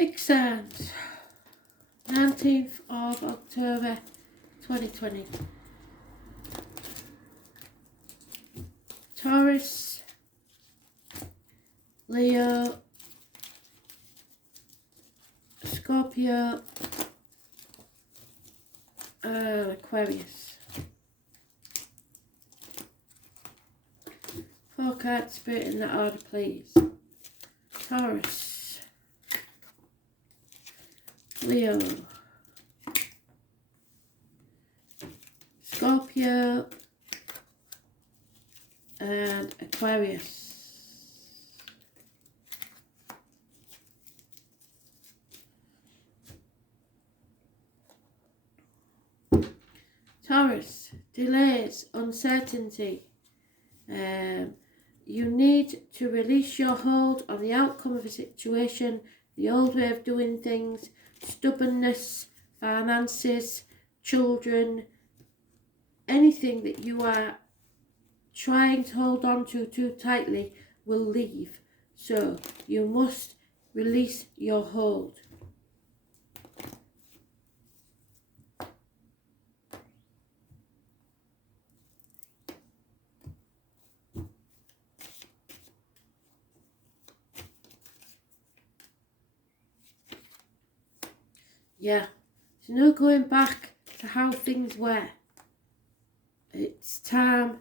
Fixed signs, 19th of October 2020. Taurus, Leo, Scorpio, Aquarius. 4 cards, Spirit, in that order, please. Taurus, Leo, Scorpio, and Aquarius. Taurus, delays, uncertainty. You need to release your hold on the outcome of a situation, the old way of doing things, stubbornness, finances, children, anything that you are trying to hold on to too tightly will leave. So you must release your hold. Yeah, there's no going back to how things were. It's time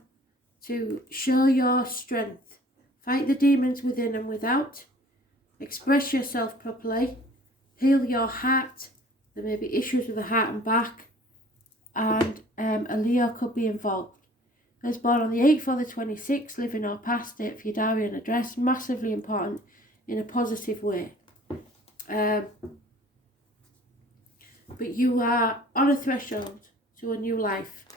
to show your strength. Fight the demons within and without. Express yourself properly. Heal your heart. There may be issues with the heart and back. And a Leo could be involved. Those born on the 8th or the 26th, living or past date for your diary and address. Massively important in a positive way. But you are on a threshold to a new life.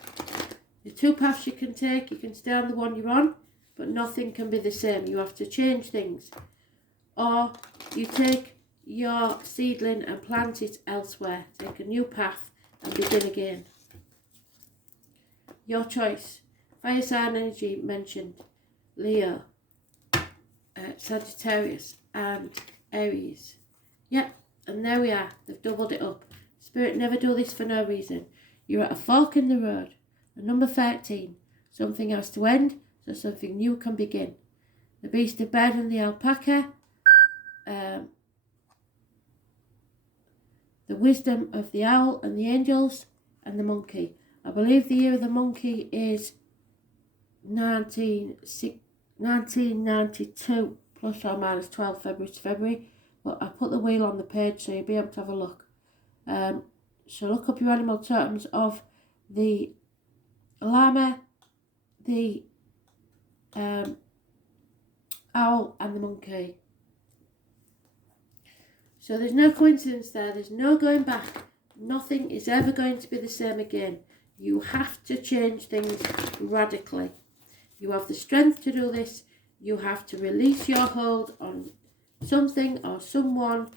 The 2 paths you can take, you can stay on the one you're on, but nothing can be the same. You have to change things. Or you take your seedling and plant it elsewhere. Take a new path and begin again. Your choice. Fire sign energy mentioned. Leo, Sagittarius and Aries. Yep, and there we are. They've doubled it up. Spirit never do this for no reason. You're at a fork in the road. And number 13. Something has to end, so something new can begin. The beast of bed and the alpaca. The wisdom of the owl and the angels. And the monkey. I believe the year of the monkey is 1992. Plus or minus 12 February to February. But I put the wheel on the page so you'll be able to have a look. So look up your animal totems of the llama, the owl and the monkey. So there's no coincidence there, there's no going back. Nothing is ever going to be the same again. You have to change things radically. You have the strength to do this. You have to release your hold on something or someone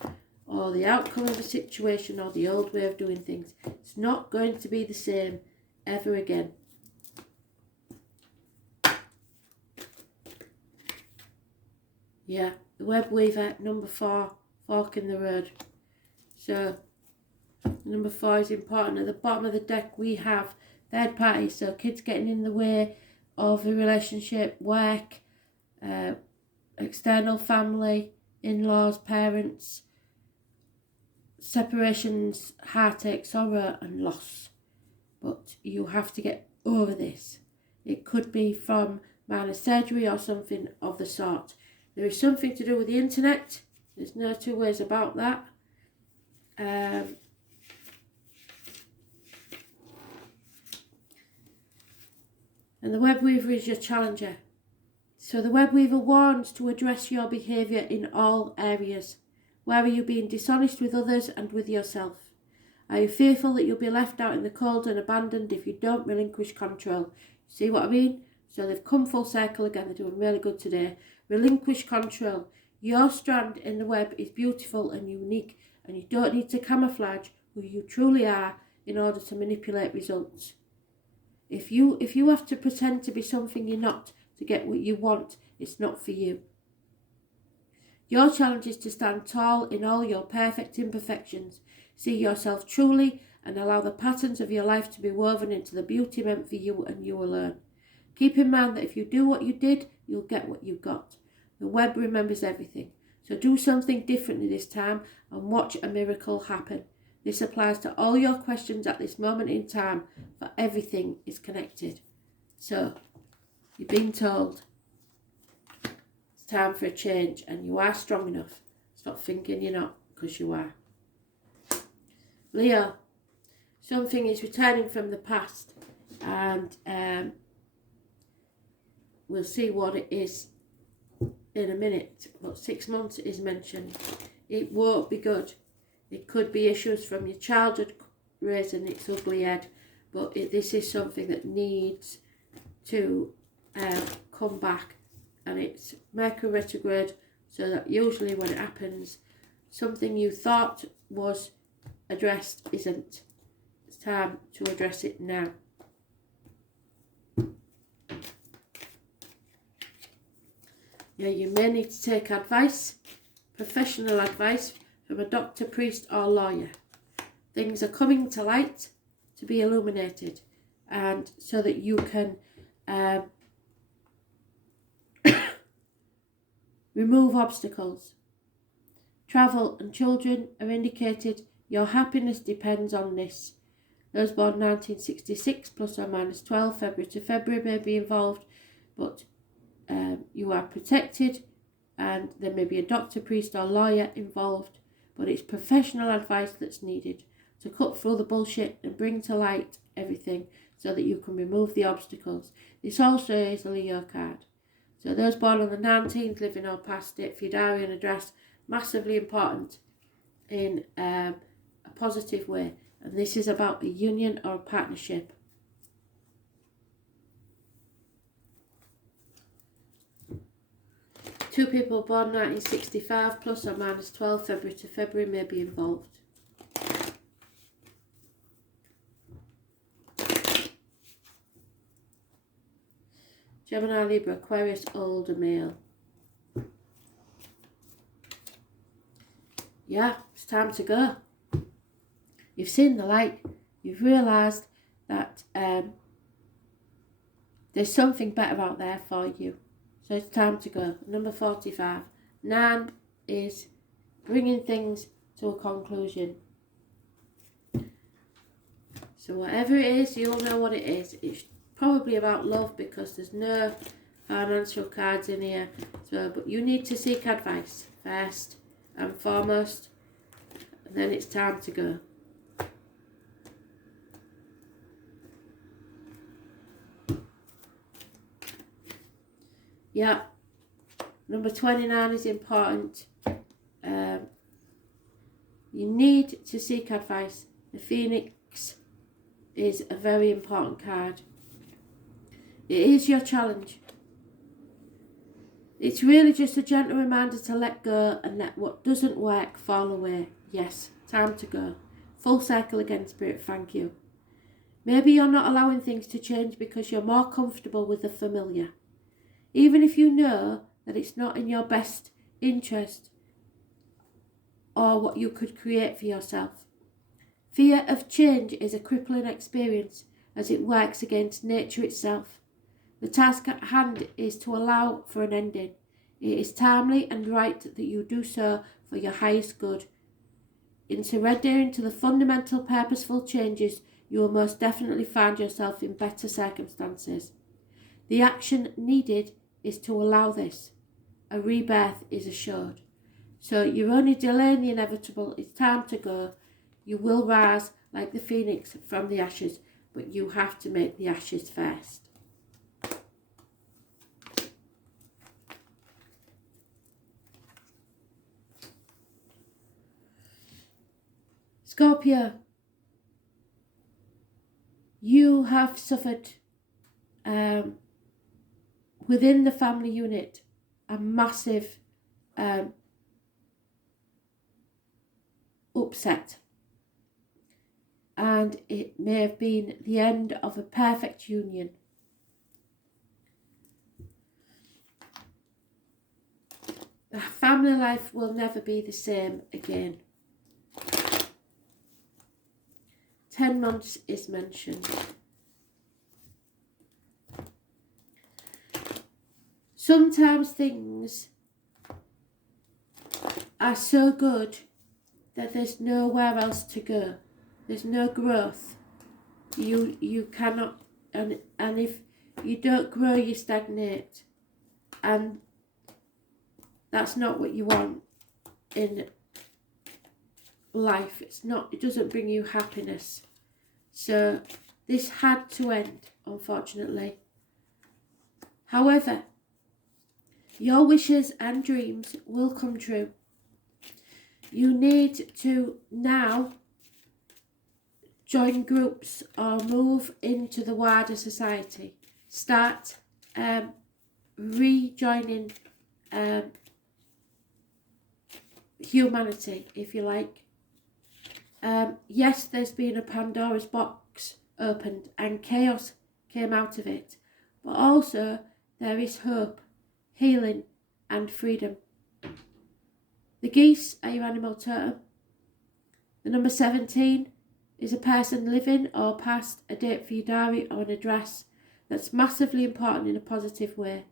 or the outcome of a situation or the old way of doing things. It's not going to be the same ever again. Yeah, the web weaver, number 4, fork in the road. So, number 4 is important. At the bottom of the deck we have third parties, so kids getting in the way of the relationship, work, external family, in-laws, parents, separations, heartache, sorrow and loss. But you have to get over this. It could be from minor surgery or something of the sort. There is something to do with the internet. There's no two ways about that. And the web weaver is your challenger. So the web weaver warns to address your behaviour in all areas. Where are you being dishonest with others and with yourself? Are you fearful that you'll be left out in the cold and abandoned if you don't relinquish control? See what I mean? So they've come full circle again. They're doing really good today. Relinquish control. Your strand in the web is beautiful and unique, and you don't need to camouflage who you truly are in order to manipulate results. If you have to pretend to be something you're not to get what you want, it's not for you. Your challenge is to stand tall in all your perfect imperfections. See yourself truly and allow the patterns of your life to be woven into the beauty meant for you and you alone. Keep in mind that if you do what you did, you'll get what you got. The web remembers everything. So do something differently this time and watch a miracle happen. This applies to all your questions at this moment in time, for everything is connected. So, you've been told it's time for a change, and you are strong enough. Stop thinking you're not, because you are. Leo, something is returning from the past, and we'll see what it is in a minute. But 6 months is mentioned. It won't be good. It could be issues from your childhood raising its ugly head, but this is something that needs to come back, and it's Mercury retrograde, so that usually when it happens, something you thought was addressed isn't. It's time to address it now. Yeah, you may need to take advice, professional advice, from a doctor, priest or lawyer. Things are coming to light to be illuminated, and so that you can remove obstacles. Travel and children are indicated. Your happiness depends on this. Those born 1966 plus or minus 12 February to February may be involved, but you are protected, and there may be a doctor, priest or lawyer involved, but it's professional advice that's needed to cut through the bullshit and bring to light everything so that you can remove the obstacles. This also is a Leo card. So those born on the 19th, living or past it, for your diary and address, massively important in a positive way. And this is about a union or a partnership. Two people born 1965 plus or minus 12 February to February may be involved. Gemini, Libra, Aquarius, older male. Yeah, it's time to go. You've seen the light. You've realised that there's something better out there for you. So it's time to go. Number 45. 9 is bringing things to a conclusion. So whatever it is, you'll know what it is. It's probably about love, because there's no financial cards in here. So, but you need to seek advice first and foremost, and then it's time to go. Yeah, number 29 is important. You need to seek advice. The Phoenix is a very important card. It is your challenge. It's really just a gentle reminder to let go and let what doesn't work fall away. Yes, time to go. Full circle again, Spirit, thank you. Maybe you're not allowing things to change because you're more comfortable with the familiar. Even if you know that it's not in your best interest or what you could create for yourself. Fear of change is a crippling experience as it works against nature itself. The task at hand is to allow for an ending. It is timely and right that you do so for your highest good. In surrendering to the fundamental purposeful changes, you will most definitely find yourself in better circumstances. The action needed is to allow this. A rebirth is assured. So you're only delaying the inevitable. It's time to go. You will rise like the phoenix from the ashes, but you have to make the ashes first. Scorpio, you have suffered within the family unit a massive upset, and it may have been the end of a perfect union. The family life will never be the same again. 10 months is mentioned. Sometimes things are so good that there's nowhere else to go. There's no growth. You cannot, and if you don't grow, you stagnate. And that's not what you want in life. It doesn't bring you happiness. So this had to end, unfortunately. However, your wishes and dreams will come true. You need to now join groups or move into the wider society. Start rejoining humanity, if you like. Yes, there's been a Pandora's box opened and chaos came out of it, but also there is hope, healing and freedom. The geese are your animal totem. The number 17 is a person living or past, a date for your diary or an address that's massively important in a positive way.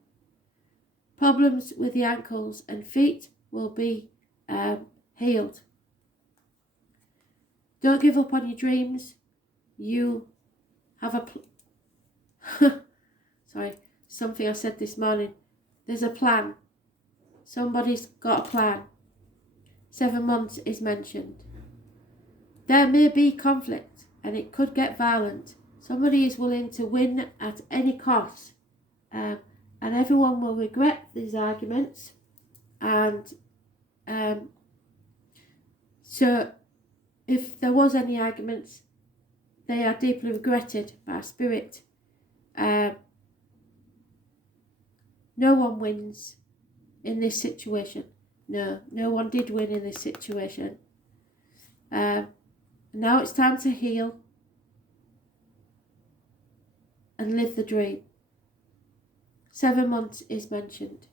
Problems with the ankles and feet will be healed. Don't give up on your dreams. You have a sorry, something I said this morning. There's a plan. Somebody's got a plan. 7 months is mentioned. There may be conflict and it could get violent. Somebody is willing to win at any cost, and everyone will regret these arguments. And so if there was any arguments, they are deeply regretted by spirit. No one wins in this situation. No one did win in this situation. Now it's time to heal and live the dream. 7 months is mentioned.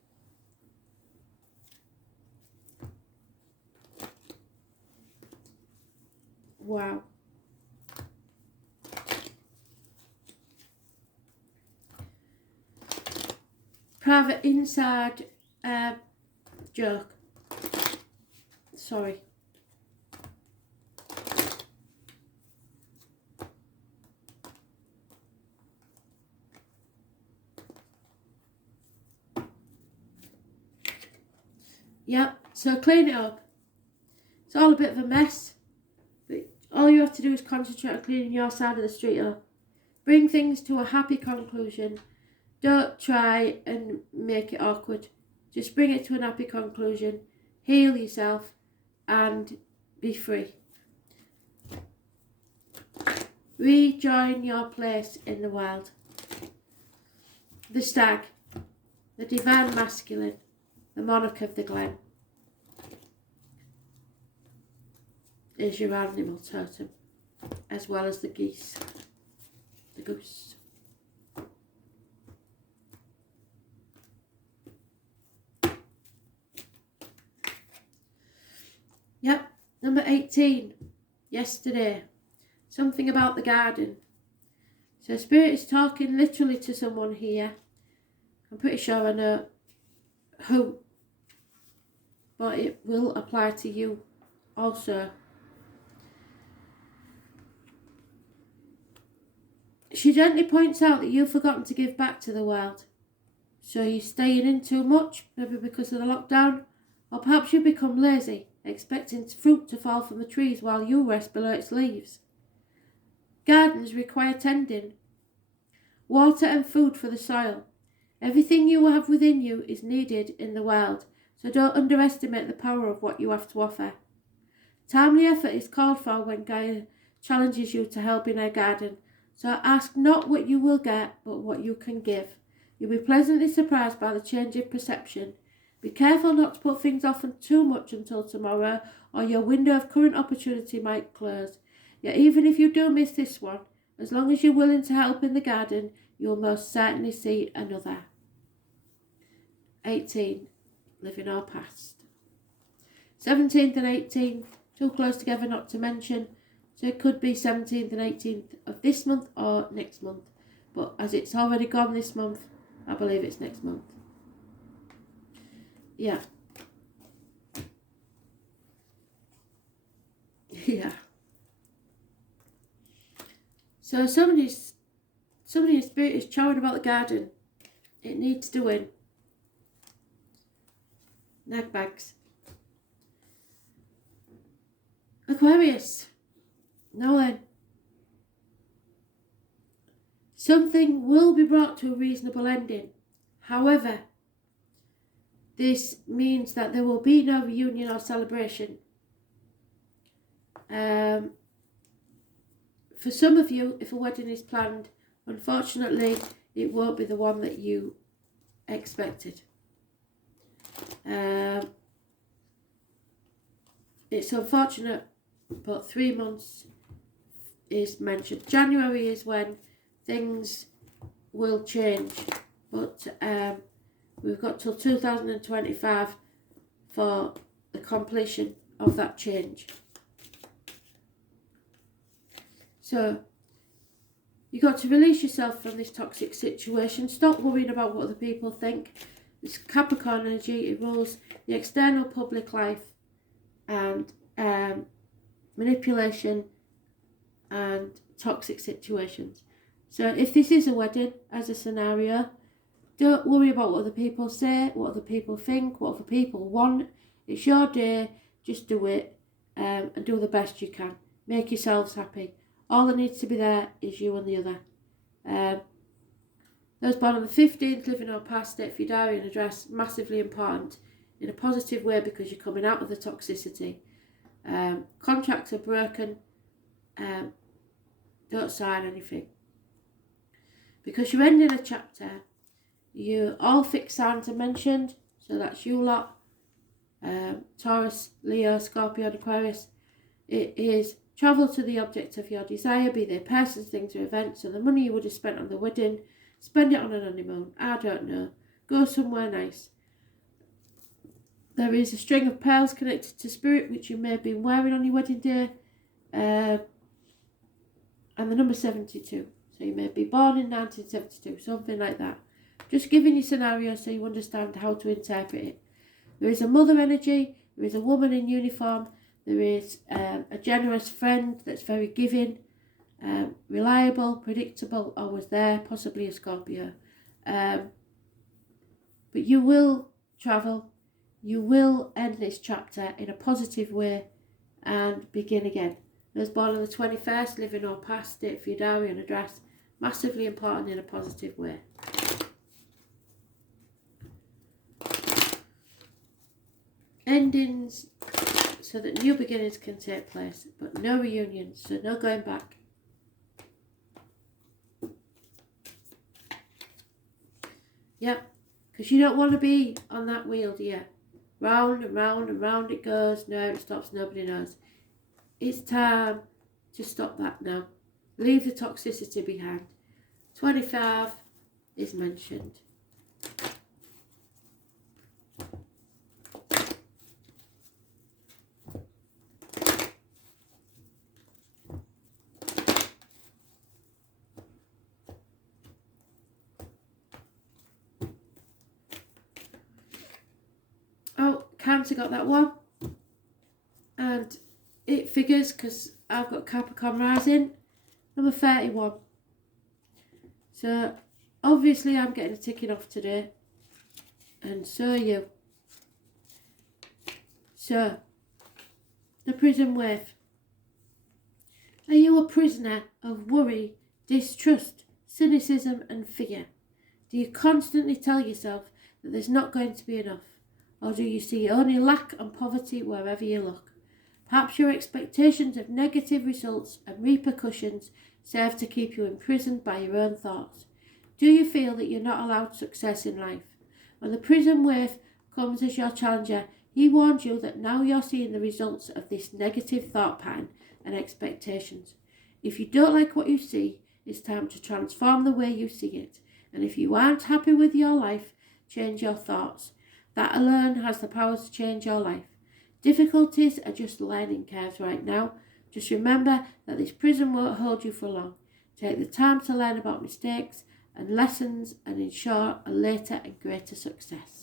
Wow. Private inside joke. Sorry. Yep, so clean it up. It's all a bit of a mess, but all you have to do is concentrate on cleaning your side of the street up. Bring things to a happy conclusion. Don't try and make it awkward. Just bring it to an happy conclusion. Heal yourself and be free. Rejoin your place in the wild. The stag, the divine masculine, the monarch of the glen, is your animal totem, as well as the geese, the goose. Yep, number 18, yesterday, something about the garden. So Spirit is talking literally to someone here. I'm pretty sure I know who, but it will apply to you also. She gently points out that you've forgotten to give back to the world. So you're staying in too much, maybe because of the lockdown, or perhaps you become lazy, expecting fruit to fall from the trees while you rest below its leaves. Gardens require tending, water and food for the soil. Everything you have within you is needed in the world, so don't underestimate the power of what you have to offer. Timely effort is called for when Gaia challenges you to help in her garden, so ask not what you will get, but what you can give. You'll be pleasantly surprised by the change in perception. Be careful not to put things off too much until tomorrow, or your window of current opportunity might close. Yet even if you do miss this one, as long as you're willing to help in the garden, you'll most certainly see another. 18. Living our past. 17th and 18th, too close together not to mention. So it could be 17th and 18th of this month or next month. But as it's already gone this month, I believe it's next month. Yeah. Yeah. So somebody in spirit is chowing about the garden. It needs doing. Nag bags. Aquarius. Now then. Something will be brought to a reasonable ending. However, this means that there will be no reunion or celebration. For some of you, if a wedding is planned, unfortunately, it won't be the one that you expected. It's unfortunate, but 3 months is mentioned. January is when things will change, but we've got till 2025 for the completion of that change. So you've got to release yourself from this toxic situation. Stop worrying about what other people think. This Capricorn energy, it rules the external public life and manipulation and toxic situations. So if this is a wedding as a scenario, don't worry about what other people say, what other people think, what other people want. It's your day, just do it and do the best you can. Make yourselves happy. All that needs to be there is you and the other. Those born on the 15th, living or past, date for your diary and address, massively important in a positive way because you're coming out of the toxicity. Contracts are broken. Don't sign anything. Because you're ending a chapter, you all fixed signs are mentioned, so that's you lot, Taurus, Leo, Scorpio and Aquarius. It is travel to the object of your desire, be they persons, things or events. So the money you would have spent on the wedding, spend it on an honeymoon, I don't know, go somewhere nice. There is a string of pearls connected to spirit which you may have been wearing on your wedding day, and the number 72. So you may be born in 1972, something like that. Just giving you scenarios so you understand how to interpret it. There is a mother energy, there is a woman in uniform, there is a generous friend that's very giving, reliable, predictable, always there, possibly a Scorpio. But you will travel, you will end this chapter in a positive way and begin again. Those born on the 21st, living or past, date for your diary and address, massively important in a positive way. Endings so that new beginnings can take place, but no reunions, so no going back. Yep, because you don't want to be on that wheel, do you? Round and round and round it goes, no, it stops, nobody knows. It's time to stop that now. Leave the toxicity behind. 25 is mentioned. Oh, Cancer got that one. And it figures because I've got Capricorn rising. Number 31. So obviously I'm getting a ticking off today. And so are you. So, the prison wave. Are you a prisoner of worry, distrust, cynicism and fear? Do you constantly tell yourself that there's not going to be enough? Or do you see only lack and poverty wherever you look? Perhaps your expectations of negative results and repercussions serve to keep you imprisoned by your own thoughts. Do you feel that you're not allowed success in life? When the prison wave comes as your challenger, he warned you that now you're seeing the results of this negative thought pattern and expectations. If you don't like what you see, it's time to transform the way you see it. And if you aren't happy with your life, change your thoughts. That alone has the power to change your life. Difficulties are just learning curves right now. Just remember that this prison won't hold you for long. Take the time to learn about mistakes and lessons and ensure a later and greater success.